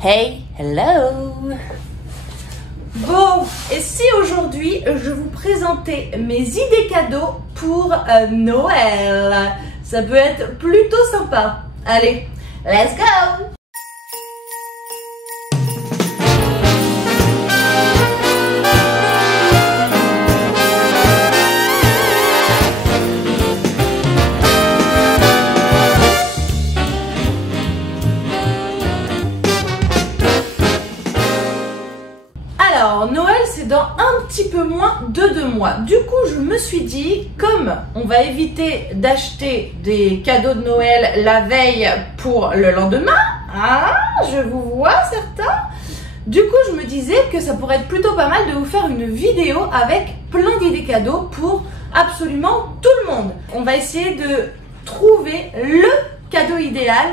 Hey, hello! Bon, et si aujourd'hui je vous présentais mes idées cadeaux pour Noël? Ça peut être plutôt sympa. Allez, let's go! Alors, Noël, c'est dans un petit peu moins de 2 mois. Du coup, je me suis dit, comme on va éviter d'acheter des cadeaux de Noël la veille pour le lendemain, je vous vois certains. Du coup, je me disais que ça pourrait être plutôt pas mal de vous faire une vidéo avec plein d'idées cadeaux pour absolument tout le monde. On va essayer de trouver le cadeau idéal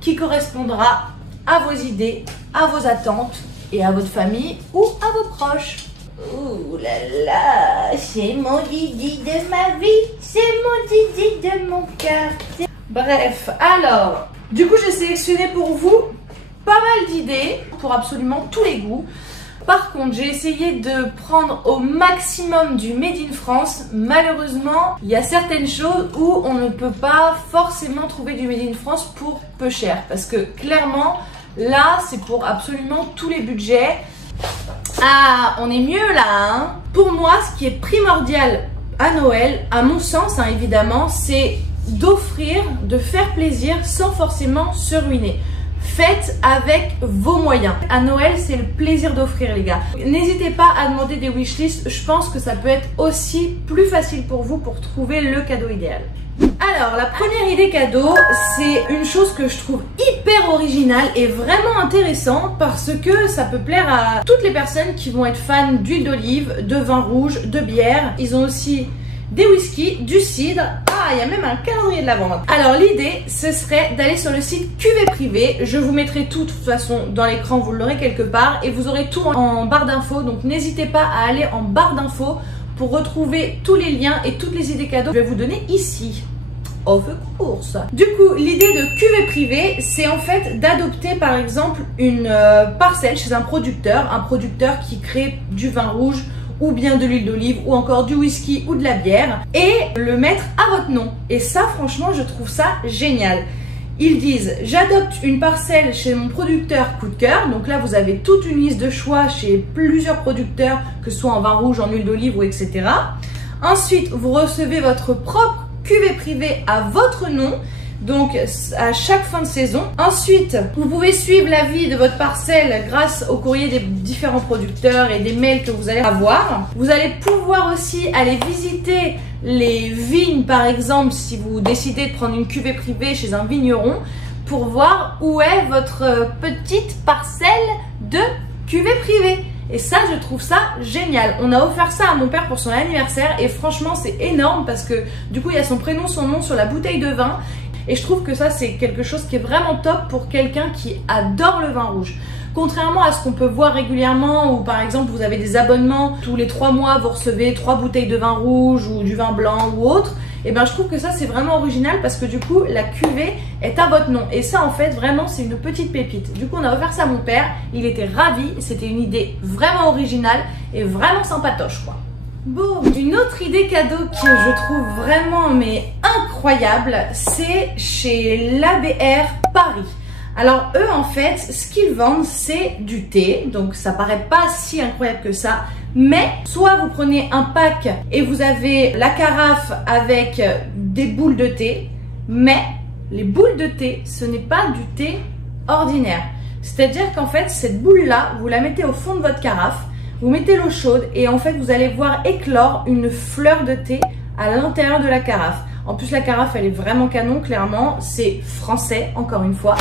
qui correspondra à vos idées, à vos attentes et à votre famille ou à vos proches. Ouh là là, c'est mon didi de ma vie, c'est mon didi de mon cœur. Bref, alors, du coup j'ai sélectionné pour vous pas mal d'idées pour absolument tous les goûts. Par contre, j'ai essayé de prendre au maximum du Made in France. Malheureusement, il y a certaines choses où on ne peut pas forcément trouver du Made in France pour peu cher. Parce que clairement, là, c'est pour absolument tous les budgets. Ah, on est mieux là, hein. Pour moi, ce qui est primordial à Noël, à mon sens, évidemment, c'est d'offrir, de faire plaisir sans forcément se ruiner. Faites avec vos moyens. À Noël, c'est le plaisir d'offrir, les gars. N'hésitez pas à demander des wishlists. Je pense que ça peut être aussi plus facile pour vous pour trouver le cadeau idéal. Alors, la première idée cadeau, c'est une chose que je trouve hyper originale et vraiment intéressante parce que ça peut plaire à toutes les personnes qui vont être fans d'huile d'olive, de vin rouge, de bière. Ils ont aussi des whisky, du cidre. Ah, il y a même un calendrier de la vente. Alors l'idée, ce serait d'aller sur le site Cuvée Privée. Je vous mettrai tout de toute façon dans l'écran, vous l'aurez quelque part. Et vous aurez tout en barre d'infos. Donc n'hésitez pas à aller en barre d'infos pour retrouver tous les liens et toutes les idées cadeaux que je vais vous donner ici. Of course. Du coup, l'idée de Cuvée Privée, c'est en fait d'adopter par exemple une parcelle chez un producteur qui crée du vin rouge, ou bien de l'huile d'olive, ou encore du whisky ou de la bière, et le mettre à votre nom. Et ça, franchement, je trouve ça génial. Ils disent, j'adopte une parcelle chez mon producteur coup de cœur. Donc là, vous avez toute une liste de choix chez plusieurs producteurs, que ce soit en vin rouge, en huile d'olive ou etc. Ensuite, vous recevez votre propre cuvée privée à votre nom, donc à chaque fin de saison. Ensuite, vous pouvez suivre la vie de votre parcelle grâce au courrier des différents producteurs et des mails que vous allez avoir. Vous allez pouvoir aussi aller visiter les vignes, par exemple, si vous décidez de prendre une cuvée privée chez un vigneron, pour voir où est votre petite parcelle de cuvée privée. Et ça, je trouve ça génial. On a offert ça à mon père pour son anniversaire et franchement, c'est énorme parce que du coup, il y a son prénom, son nom sur la bouteille de vin. Et je trouve que ça, c'est quelque chose qui est vraiment top pour quelqu'un qui adore le vin rouge. Contrairement à ce qu'on peut voir régulièrement où par exemple, vous avez des abonnements, tous les 3 mois, vous recevez 3 bouteilles de vin rouge ou du vin blanc ou autre. Et ben je trouve que ça, c'est vraiment original parce que du coup, la cuvée est à votre nom. Et ça, en fait, vraiment, c'est une petite pépite. Du coup, on a offert ça à mon père. Il était ravi. C'était une idée vraiment originale et vraiment sympatoche, quoi. Bon, une autre idée cadeau que je trouve vraiment mais incroyable, c'est chez l'ABR Paris. Alors eux en fait, ce qu'ils vendent c'est du thé, donc ça paraît pas si incroyable que ça, mais soit vous prenez un pack et vous avez la carafe avec des boules de thé, mais les boules de thé ce n'est pas du thé ordinaire. C'est-à-dire qu'en fait cette boule là, vous la mettez au fond de votre carafe, vous mettez l'eau chaude et en fait vous allez voir éclore une fleur de thé à l'intérieur de la carafe. En plus la carafe elle est vraiment canon, clairement, c'est français encore une fois.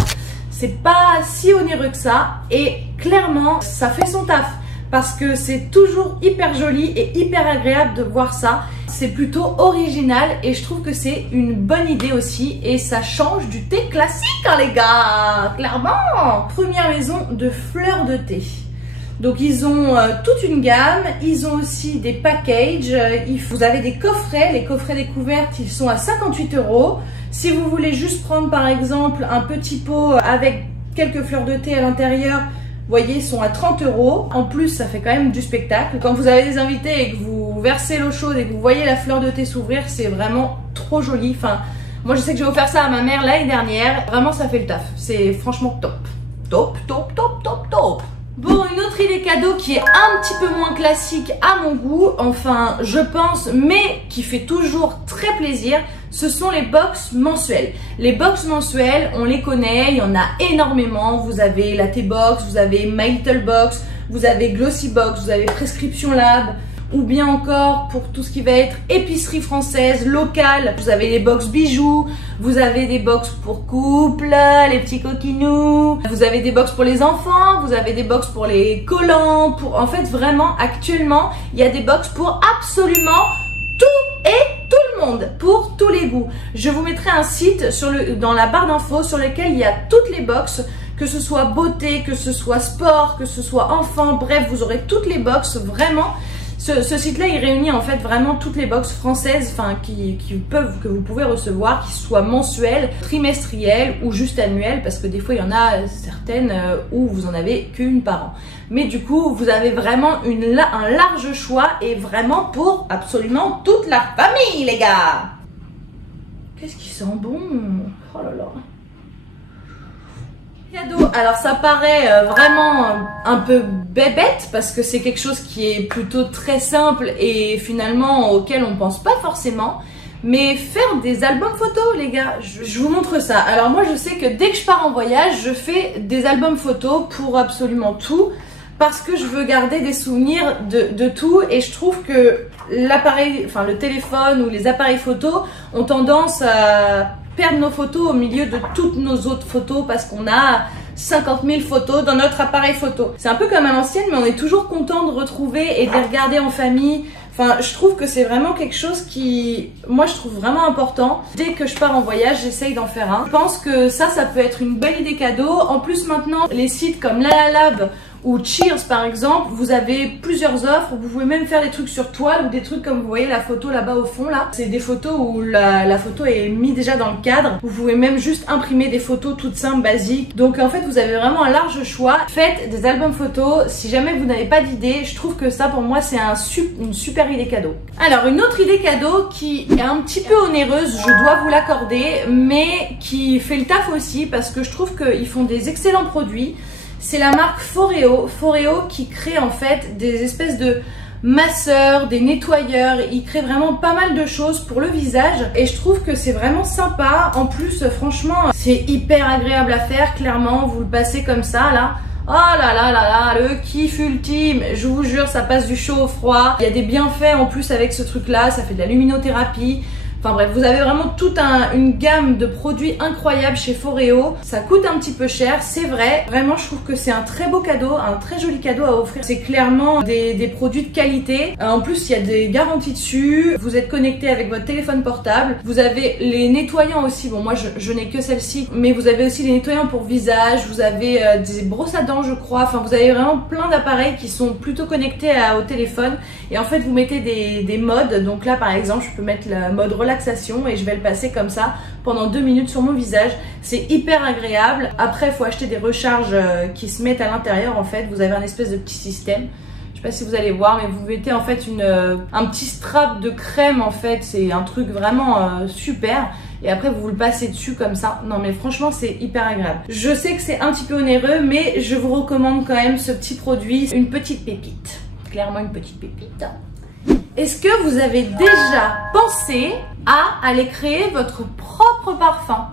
C'est pas si onéreux que ça et clairement ça fait son taf parce que c'est toujours hyper joli et hyper agréable de voir ça. C'est plutôt original et je trouve que c'est une bonne idée aussi et ça change du thé classique hein, les gars, clairement. Première maison de fleurs de thé. Donc ils ont toute une gamme, ils ont aussi des packages, vous avez des coffrets, les coffrets découvertes ils sont à 58 €. Si vous voulez juste prendre par exemple un petit pot avec quelques fleurs de thé à l'intérieur, vous voyez, sont à 30 €. En plus, ça fait quand même du spectacle. Quand vous avez des invités et que vous versez l'eau chaude et que vous voyez la fleur de thé s'ouvrir, c'est vraiment trop joli. Enfin, moi, je sais que j'ai offert ça à ma mère l'année dernière. Vraiment, ça fait le taf. C'est franchement top. Top, top, top, top, top. Bon, une autre idée cadeau qui est un petit peu moins classique à mon goût, enfin je pense, mais qui fait toujours très plaisir, ce sont les box mensuelles. Les box mensuelles, on les connaît, il y en a énormément. Vous avez la T-Box, vous avez My Little Box, vous avez Glossy Box, vous avez Prescription Lab, ou bien encore pour tout ce qui va être épicerie française, locale, vous avez les box bijoux, vous avez des box pour couple, les petits coquinous, vous avez des box pour les enfants, vous avez des box pour les collants, en fait vraiment actuellement il y a des box pour absolument tout et tout le monde, pour tous les goûts. Je vous mettrai un site dans la barre d'infos sur lequel il y a toutes les box, que ce soit beauté, que ce soit sport, que ce soit enfant, bref vous aurez toutes les box vraiment. Ce site-là, il réunit en fait vraiment toutes les box françaises, enfin que vous pouvez recevoir, qui soient mensuelles, trimestrielles ou juste annuelles, parce que des fois il y en a certaines où vous en avez qu'une par an. Mais du coup, vous avez vraiment un large choix et vraiment pour absolument toute la famille, les gars. Qu'est-ce qui sent bon? Oh là là. Cadeau, alors ça paraît vraiment un peu bébête parce que c'est quelque chose qui est plutôt très simple et finalement auquel on pense pas forcément, mais faire des albums photos, les gars, je vous montre ça. Alors moi je sais que dès que je pars en voyage, je fais des albums photos pour absolument tout parce que je veux garder des souvenirs de tout, et je trouve que l'appareil, enfin le téléphone ou les appareils photos ont tendance à perdre nos photos au milieu de toutes nos autres photos parce qu'on a 50 000 photos dans notre appareil photo. C'est un peu comme à l'ancienne, mais on est toujours content de retrouver et de les regarder en famille. Enfin, je trouve que c'est vraiment quelque chose qui, moi, je trouve vraiment important. Dès que je pars en voyage, j'essaye d'en faire un. Je pense que ça peut être une belle idée cadeau. En plus, maintenant, les sites comme Lalab ou Cheers par exemple, vous avez plusieurs offres. Vous pouvez même faire des trucs sur toile ou des trucs comme vous voyez la photo là-bas au fond là. C'est des photos où la photo est mise déjà dans le cadre. Vous pouvez même juste imprimer des photos toutes simples, basiques. Donc en fait vous avez vraiment un large choix. Faites des albums photos. Si jamais vous n'avez pas d'idée, je trouve que ça pour moi c'est une super idée cadeau. Alors une autre idée cadeau qui est un petit peu onéreuse, je dois vous l'accorder, mais qui fait le taf aussi parce que je trouve qu'ils font des excellents produits. C'est la marque Foreo. Foreo qui crée en fait des espèces de masseurs, des nettoyeurs. Ils créent vraiment pas mal de choses pour le visage et je trouve que c'est vraiment sympa. En plus, franchement, c'est hyper agréable à faire. Clairement, vous le passez comme ça là. Oh là là là là, le kiff ultime. Je vous jure, ça passe du chaud au froid. Il y a des bienfaits en plus avec ce truc là. Ça fait de la luminothérapie. Enfin bref, vous avez vraiment toute une gamme de produits incroyables chez Foreo. Ça coûte un petit peu cher, c'est vrai. Vraiment, je trouve que c'est un très beau cadeau, un très joli cadeau à offrir. C'est clairement des produits de qualité. En plus, il y a des garanties dessus. Vous êtes connecté avec votre téléphone portable. Vous avez les nettoyants aussi. Bon, moi, je n'ai que celle-ci. Mais vous avez aussi les nettoyants pour visage. Vous avez des brosses à dents, je crois. Enfin, vous avez vraiment plein d'appareils qui sont plutôt connectés au téléphone. Et en fait, vous mettez des modes. Donc là, par exemple, je peux mettre le mode relaxation et je vais le passer comme ça pendant 2 minutes sur mon visage. C'est hyper agréable. Après, il faut acheter des recharges qui se mettent à l'intérieur. En fait, vous avez un espèce de petit système. Je sais pas si vous allez voir, mais vous mettez en fait un petit strap de crème en fait. C'est un truc vraiment super. Et après, vous le passez dessus comme ça. Non, mais franchement, c'est hyper agréable. Je sais que c'est un petit peu onéreux, mais je vous recommande quand même ce petit produit. Une petite pépite. Clairement, une petite pépite. Est-ce que vous avez déjà pensé à aller créer votre propre parfum?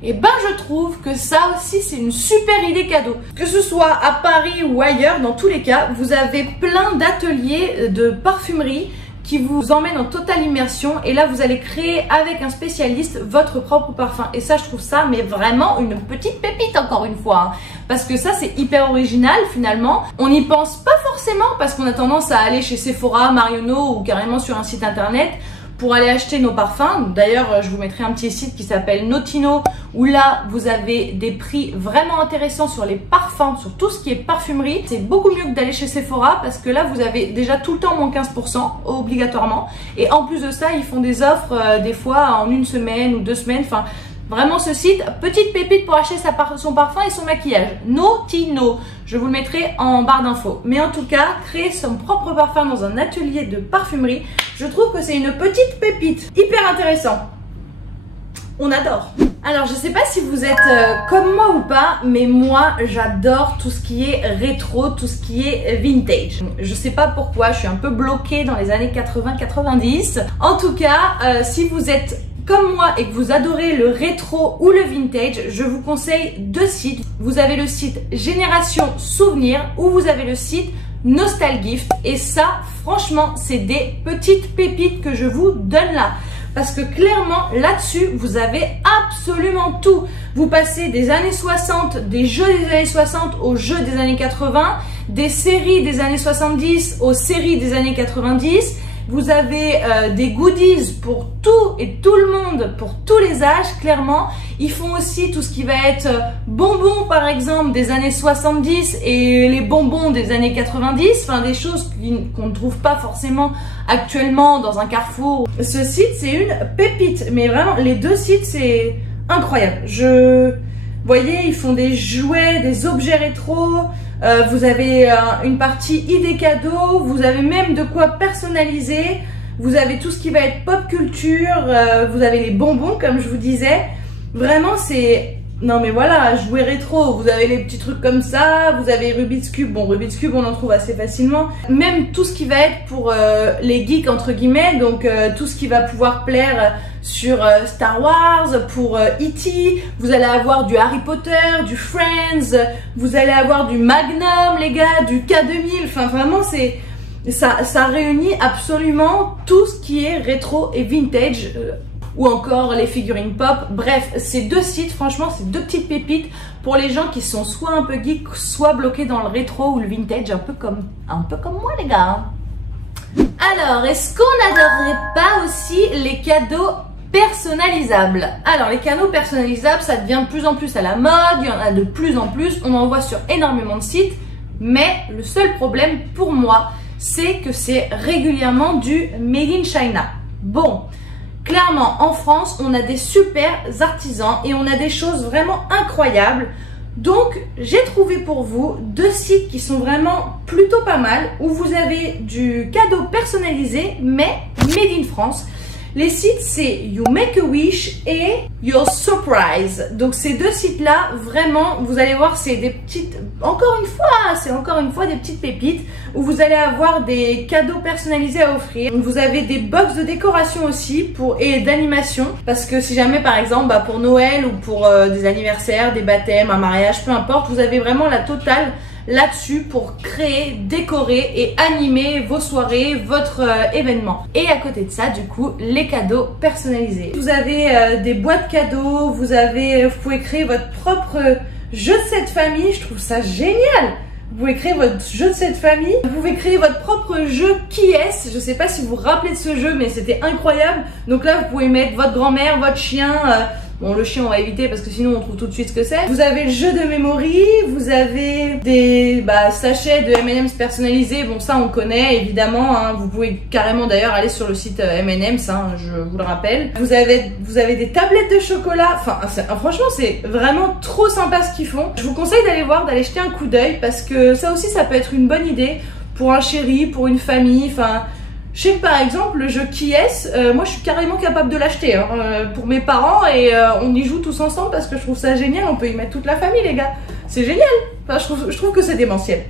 Et ben je trouve que ça aussi c'est une super idée cadeau. Que ce soit à Paris ou ailleurs, dans tous les cas, vous avez plein d'ateliers de parfumerie qui vous emmènent en totale immersion et là vous allez créer avec un spécialiste votre propre parfum. Et ça je trouve ça mais vraiment une petite pépite encore une fois, hein. Parce que ça c'est hyper original finalement. On n'y pense pas forcément parce qu'on a tendance à aller chez Sephora, Marionneau ou carrément sur un site internet pour aller acheter nos parfums. D'ailleurs, je vous mettrai un petit site qui s'appelle Notino où là, vous avez des prix vraiment intéressants sur les parfums, sur tout ce qui est parfumerie. C'est beaucoup mieux que d'aller chez Sephora parce que là, vous avez déjà tout le temps moins 15% obligatoirement. Et en plus de ça, ils font des offres des fois en 1 semaine ou 2 semaines. Enfin, Vraiment ce site, petite pépite pour acheter son parfum et son maquillage. Notino, je vous le mettrai en barre d'infos. Mais en tout cas, créer son propre parfum dans un atelier de parfumerie, je trouve que c'est une petite pépite. Hyper intéressant. On adore. Alors je sais pas si vous êtes comme moi ou pas, mais moi j'adore tout ce qui est rétro, tout ce qui est vintage. Je sais pas pourquoi, je suis un peu bloquée dans les années 80-90. En tout cas, si vous êtes comme moi et que vous adorez le rétro ou le vintage, je vous conseille deux sites. Vous avez le site Génération Souvenir ou vous avez le site Nostalgift. Et ça, franchement, c'est des petites pépites que je vous donne là. Parce que clairement, là-dessus, vous avez absolument tout. Vous passez des années 60, des jeux des années 60 aux jeux des années 80, des séries des années 70 aux séries des années 90. Vous avez des goodies pour tout et tout le monde, pour tous les âges, clairement. Ils font aussi tout ce qui va être bonbons, par exemple, des années 70 et les bonbons des années 90. Enfin, des choses qu'on ne trouve pas forcément actuellement dans un carrefour. Ce site, c'est une pépite. Mais vraiment, les deux sites, c'est incroyable. Vous voyez, ils font des jouets, des objets rétro. Vous avez une partie idées cadeaux, vous avez même de quoi personnaliser, vous avez tout ce qui va être pop culture, vous avez les bonbons comme je vous disais. Vraiment c'est... Non mais voilà, jouer rétro, vous avez les petits trucs comme ça, vous avez Rubik's Cube, bon Rubik's Cube on en trouve assez facilement. Même tout ce qui va être pour les geeks entre guillemets, donc tout ce qui va pouvoir plaire sur Star Wars, pour E.T. Vous allez avoir du Harry Potter, du Friends, vous allez avoir du Magnum les gars, du K2000, enfin vraiment c'est... Ça réunit absolument tout ce qui est rétro et vintage. Ou encore les figurines pop. Bref, ces deux sites, franchement, c'est deux petites pépites pour les gens qui sont soit un peu geeks, soit bloqués dans le rétro ou le vintage, un peu comme moi les gars. Alors, est-ce qu'on n'adorerait pas aussi les cadeaux personnalisables? Alors, les cadeaux personnalisables, ça devient de plus en plus à la mode, il y en a de plus en plus, on en voit sur énormément de sites, mais le seul problème pour moi, c'est que c'est régulièrement du Made in China. Bon, clairement, en France, on a des super artisans et on a des choses vraiment incroyables. Donc, j'ai trouvé pour vous deux sites qui sont vraiment plutôt pas mal, où vous avez du cadeau personnalisé, mais made in France. Les sites, c'est You Make a Wish et Your Surprise. Donc, ces deux sites-là, vraiment, vous allez voir, c'est des petites... Encore une fois, des petites pépites où vous allez avoir des cadeaux personnalisés à offrir. Vous avez des box de décoration aussi et d'animation. Parce que si jamais, par exemple, pour Noël ou pour des anniversaires, des baptêmes, un mariage, peu importe, vous avez vraiment la totale là-dessus pour créer, décorer et animer vos soirées, votre événement. Et à côté de ça, du coup, les cadeaux personnalisés. Vous avez des boîtes cadeaux, vous pouvez créer votre propre jeu de cette famille. Je trouve ça génial. Vous pouvez créer votre jeu de cette famille. Vous pouvez créer votre propre jeu Qui est-ce. Je sais pas si vous vous rappelez de ce jeu, mais c'était incroyable. Donc là, vous pouvez mettre votre grand-mère, votre chien. Bon, le chien, on va éviter parce que sinon, on trouve tout de suite ce que c'est. Vous avez le jeu de memory. Vous avez des sachets de M&M's personnalisés. Bon, ça, on connaît, évidemment. Hein. Vous pouvez carrément, d'ailleurs, aller sur le site M&M's, hein, je vous le rappelle. Vous avez des tablettes de chocolat. Enfin, franchement, c'est vraiment trop sympa ce qu'ils font. Je vous conseille d'aller jeter un coup d'œil parce que ça aussi, ça peut être une bonne idée pour un chéri, pour une famille. Enfin... Je sais que par exemple, le jeu Qui est-ce, moi je suis carrément capable de l'acheter pour mes parents et on y joue tous ensemble parce que je trouve ça génial, on peut y mettre toute la famille les gars, c'est génial, enfin, je trouve que c'est démentiel.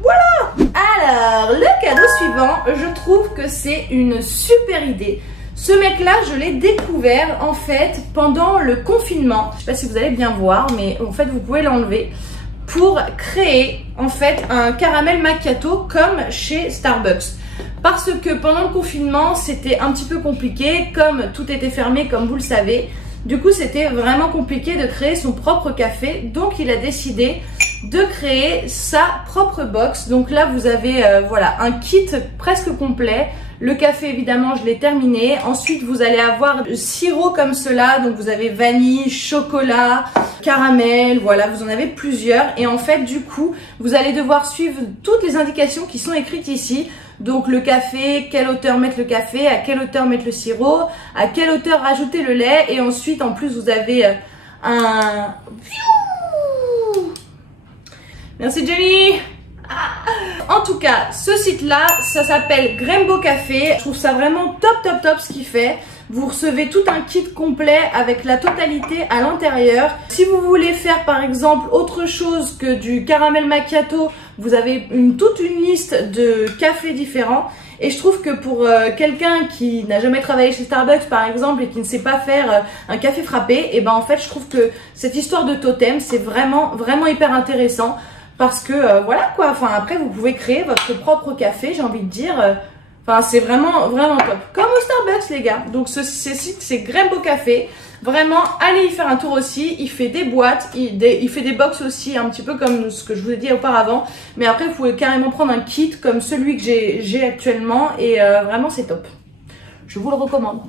Voilà. Alors, le cadeau suivant, je trouve que c'est une super idée. Ce mec-là, je l'ai découvert en fait pendant le confinement, je sais pas si vous allez bien voir, mais en fait vous pouvez l'enlever. Pour créer en fait un caramel macchiato comme chez Starbucks. Parce que pendant le confinement, c'était un petit peu compliqué, comme tout était fermé, comme vous le savez. Du coup, c'était vraiment compliqué de créer son propre café. Donc, il a décidé de créer sa propre box. Donc là, vous avez voilà, un kit presque complet. Le café évidemment je l'ai terminé. Ensuite vous allez avoir le sirop comme cela, donc vous avez vanille, chocolat, caramel, voilà, vous en avez plusieurs. Et en fait du coup vous allez devoir suivre toutes les indications qui sont écrites ici. Donc le café, quelle hauteur mettre le café, à quelle hauteur mettre le sirop, à quelle hauteur rajouter le lait. Et ensuite en plus vous avez un... Merci Jenny. En tout cas, ce site-là, ça s'appelle Grembo Café. Je trouve ça vraiment top ce qu'il fait. Vous recevez tout un kit complet avec la totalité à l'intérieur. Si vous voulez faire par exemple autre chose que du caramel macchiato, vous avez toute une liste de cafés différents. Et je trouve que pour quelqu'un qui n'a jamais travaillé chez Starbucks par exemple et qui ne sait pas faire un café frappé, et ben en fait je trouve que cette histoire de totem c'est vraiment hyper intéressant. Parce que voilà quoi, enfin après vous pouvez créer votre propre café, j'ai envie de dire. Enfin c'est vraiment top. Comme au Starbucks les gars. Donc ce site c'est Grembo Café. Vraiment allez y faire un tour aussi. Il fait des boîtes, il fait des box aussi, un petit peu comme ce que je vous ai dit auparavant. Mais après vous pouvez carrément prendre un kit comme celui que j'ai actuellement. Et vraiment c'est top. Je vous le recommande.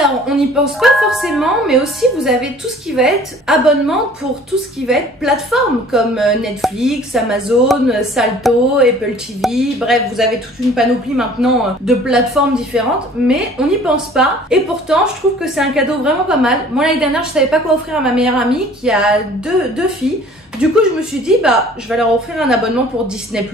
Alors, on n'y pense pas forcément, mais aussi vous avez tout ce qui va être abonnement pour tout ce qui va être plateforme, comme Netflix, Amazon, Salto, Apple TV, bref, vous avez toute une panoplie maintenant de plateformes différentes, mais on n'y pense pas. Et pourtant, je trouve que c'est un cadeau vraiment pas mal. Moi, l'année dernière, je savais pas quoi offrir à ma meilleure amie qui a deux filles. Du coup, je me suis dit, bah, je vais leur offrir un abonnement pour Disney+.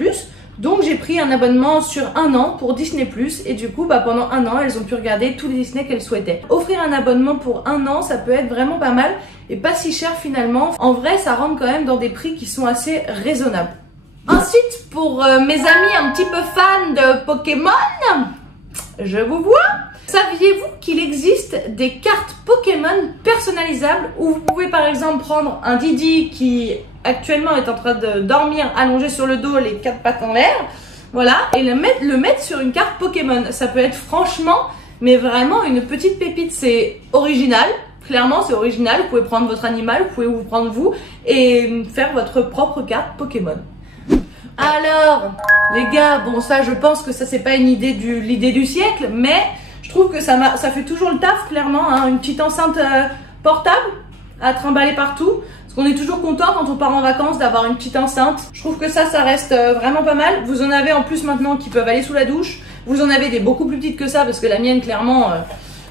Donc j'ai pris un abonnement sur 1 an pour Disney+, et du coup bah, pendant 1 an elles ont pu regarder tous les Disney qu'elles souhaitaient. Offrir un abonnement pour 1 an ça peut être vraiment pas mal et pas si cher finalement. En vrai ça rentre quand même dans des prix qui sont assez raisonnables. Ensuite pour mes amis un petit peu fans de Pokémon, je vous vois. Saviez-vous qu'il existe des cartes Pokémon personnalisables où vous pouvez par exemple prendre un Didi qui actuellement est en train de dormir allongé sur le dos, les 4 pattes en l'air, voilà, et le mettre sur une carte Pokémon. Ça peut être franchement, mais vraiment une petite pépite. C'est original, clairement c'est original. Vous pouvez prendre votre animal, vous pouvez vous prendre vous et faire votre propre carte Pokémon. Alors, les gars, bon ça je pense que ça c'est pas l'idée du siècle, mais je trouve que ça fait toujours le taf clairement, hein, une petite enceinte portable à trimballer partout. Parce qu'on est toujours content quand on part en vacances d'avoir une petite enceinte. Je trouve que ça reste vraiment pas mal. Vous en avez en plus maintenant qui peuvent aller sous la douche. Vous en avez des beaucoup plus petites que ça parce que la mienne clairement,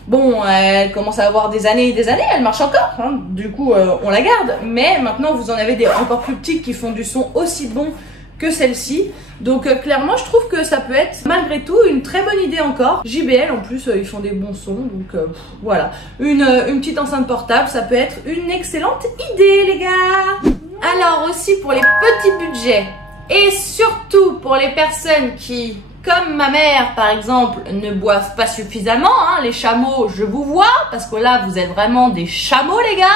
bon, elle commence à avoir des années et des années, elle marche encore. Hein, du coup, on la garde. Mais maintenant, vous en avez des encore plus petites qui font du son aussi bon que celle-ci. Donc clairement je trouve que ça peut être malgré tout une très bonne idée encore. JBL en plus ils font des bons sons, donc voilà. Une petite enceinte portable ça peut être une excellente idée les gars. Alors aussi pour les petits budgets et surtout pour les personnes qui, comme ma mère par exemple, ne boivent pas suffisamment, hein, les chameaux je vous vois parce que là vous êtes vraiment des chameaux les gars.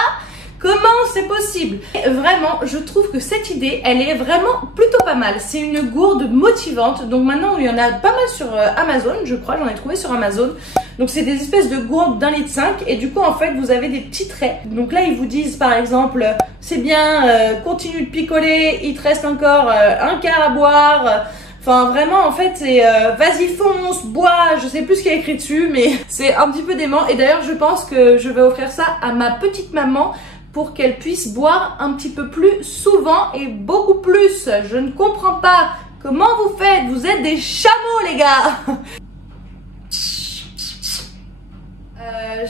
Comment c'est possible? Vraiment, je trouve que cette idée, elle est vraiment plutôt pas mal. C'est une gourde motivante. Donc maintenant, il y en a pas mal sur Amazon, je crois. J'en ai trouvé sur Amazon. Donc c'est des espèces de gourdes d'1,5 litre. Et du coup, en fait, vous avez des petits traits. Donc là, ils vous disent, par exemple, c'est bien, continue de picoler. Il te reste encore un quart à boire. Enfin vraiment en fait c'est vas-y fonce, bois, je sais plus ce qu'il y a écrit dessus mais c'est un petit peu dément. Et d'ailleurs je pense que je vais offrir ça à ma petite maman pour qu'elle puisse boire un petit peu plus souvent et beaucoup plus. Je ne comprends pas comment vous faites, vous êtes des chameaux les gars.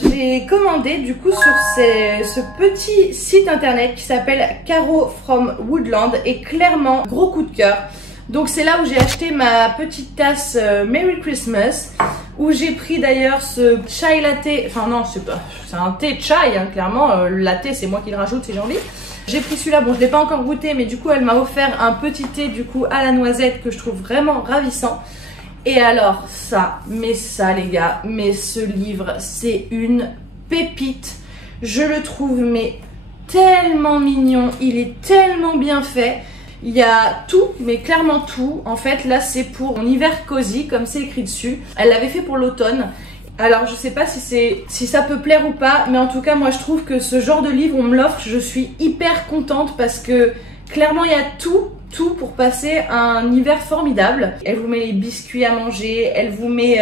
J'ai commandé du coup sur ce petit site internet qui s'appelle Caro from Woodland et clairement gros coup de cœur. Donc c'est là où j'ai acheté ma petite tasse Merry Christmas, où j'ai pris d'ailleurs ce chai latte, enfin non c'est un thé chai hein, clairement, le latte c'est moi qui le rajoute si j'ai envie. J'ai pris celui-là, bon je l'ai pas encore goûté mais du coup elle m'a offert un petit thé du coup à la noisette que je trouve vraiment ravissant. Et alors ça les gars, mais ce livre c'est une pépite, je le trouve mais tellement mignon, il est tellement bien fait. Il y a tout, mais clairement tout. En fait, là, c'est pour mon hiver cosy, comme c'est écrit dessus. Elle l'avait fait pour l'automne. Alors, je sais pas si ça peut plaire ou pas, mais en tout cas, moi, je trouve que ce genre de livre, on me l'offre. Je suis hyper contente parce que clairement, il y a tout tout pour passer un hiver formidable. Elle vous met les biscuits à manger, elle vous met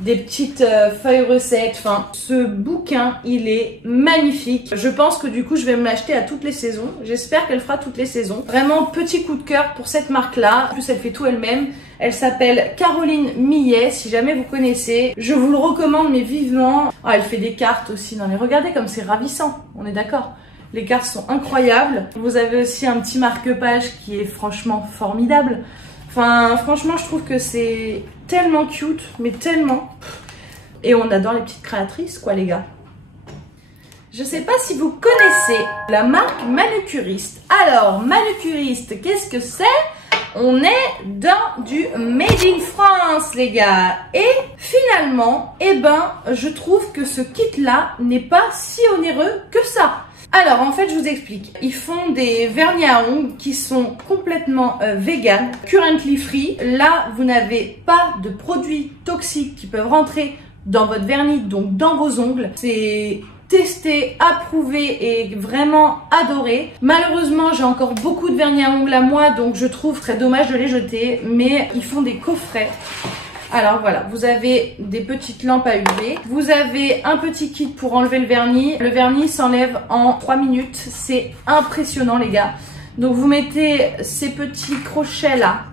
des petites feuilles recettes. Enfin, ce bouquin, il est magnifique. Je pense que du coup, je vais me l'acheter à toutes les saisons. J'espère qu'elle fera toutes les saisons. Vraiment, petit coup de cœur pour cette marque-là. En plus, elle fait tout elle-même. Elle s'appelle Caroline Millet, si jamais vous connaissez. Je vous le recommande, mais vivement. Oh, elle fait des cartes aussi. Non mais regardez comme c'est ravissant, on est d'accord. Les cartes sont incroyables. Vous avez aussi un petit marque-page qui est franchement formidable. Enfin, franchement, je trouve que c'est tellement cute, mais tellement. Et on adore les petites créatrices, quoi, les gars. Je sais pas si vous connaissez la marque Manucuriste. Alors, Manucuriste, qu'est-ce que c'est? On est dans du Made in France, les gars. Et finalement, eh ben, je trouve que ce kit-là n'est pas si onéreux que ça. Alors, en fait, je vous explique. Ils font des vernis à ongles qui sont complètement vegan, currently free. Là, vous n'avez pas de produits toxiques qui peuvent rentrer dans votre vernis, donc dans vos ongles. C'est testé, approuvé et vraiment adoré. Malheureusement, j'ai encore beaucoup de vernis à ongles à moi, donc je trouve très dommage de les jeter, mais ils font des coffrets. Alors voilà, vous avez des petites lampes à UV, vous avez un petit kit pour enlever le vernis s'enlève en 3 minutes, c'est impressionnant les gars. Donc vous mettez ces petits crochets là,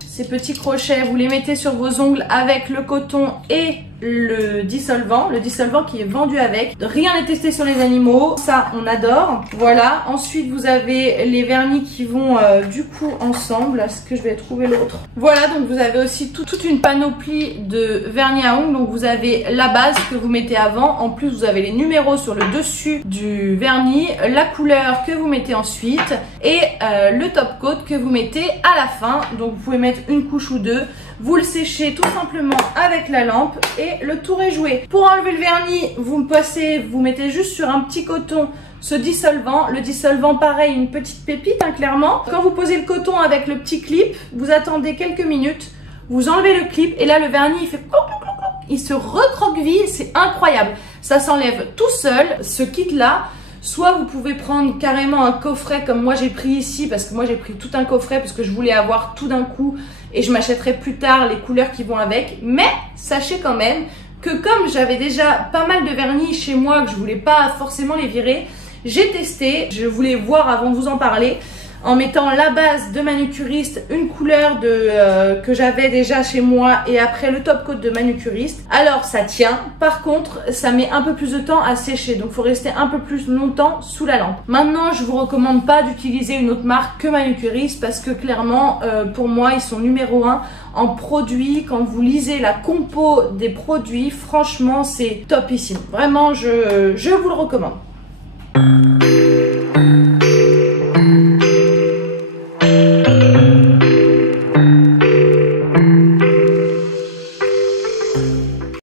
vous les mettez sur vos ongles avec le coton et le dissolvant qui est vendu avec. Rien n'est testé sur les animaux, ça on adore. Voilà, ensuite vous avez les vernis qui vont du coup ensemble. Est-ce que je vais trouver l'autre? Voilà, donc vous avez aussi toute une panoplie de vernis à ongles. Donc vous avez la base que vous mettez avant, en plus vous avez les numéros sur le dessus du vernis, la couleur que vous mettez ensuite et le top coat que vous mettez à la fin. Donc vous pouvez mettre une couche ou deux. Vous le séchez tout simplement avec la lampe et le tour est joué. Pour enlever le vernis, vous mettez juste sur un petit coton ce dissolvant. Le dissolvant, pareil, une petite pépite, hein, clairement. Quand vous posez le coton avec le petit clip, vous attendez quelques minutes, vous enlevez le clip et là, le vernis, il fait cloc, cloc, cloc, cloc. Il se recroqueville, c'est incroyable. Ça s'enlève tout seul, ce kit-là. Soit vous pouvez prendre carrément un coffret comme moi j'ai pris ici, parce que moi j'ai pris tout un coffret parce que je voulais avoir tout d'un coup et je m'achèterai plus tard les couleurs qui vont avec. Mais sachez quand même que comme j'avais déjà pas mal de vernis chez moi, que je voulais pas forcément les virer, j'ai testé, je voulais voir avant de vous en parler, en mettant la base de Manucuriste, une couleur que j'avais déjà chez moi et après le top coat de Manucuriste. Alors ça tient, par contre ça met un peu plus de temps à sécher, donc il faut rester un peu plus longtemps sous la lampe. Maintenant je vous recommande pas d'utiliser une autre marque que Manucuriste parce que clairement pour moi ils sont numéro 1 en produits. Quand vous lisez la compo des produits, franchement c'est topissime. Vraiment je vous le recommande.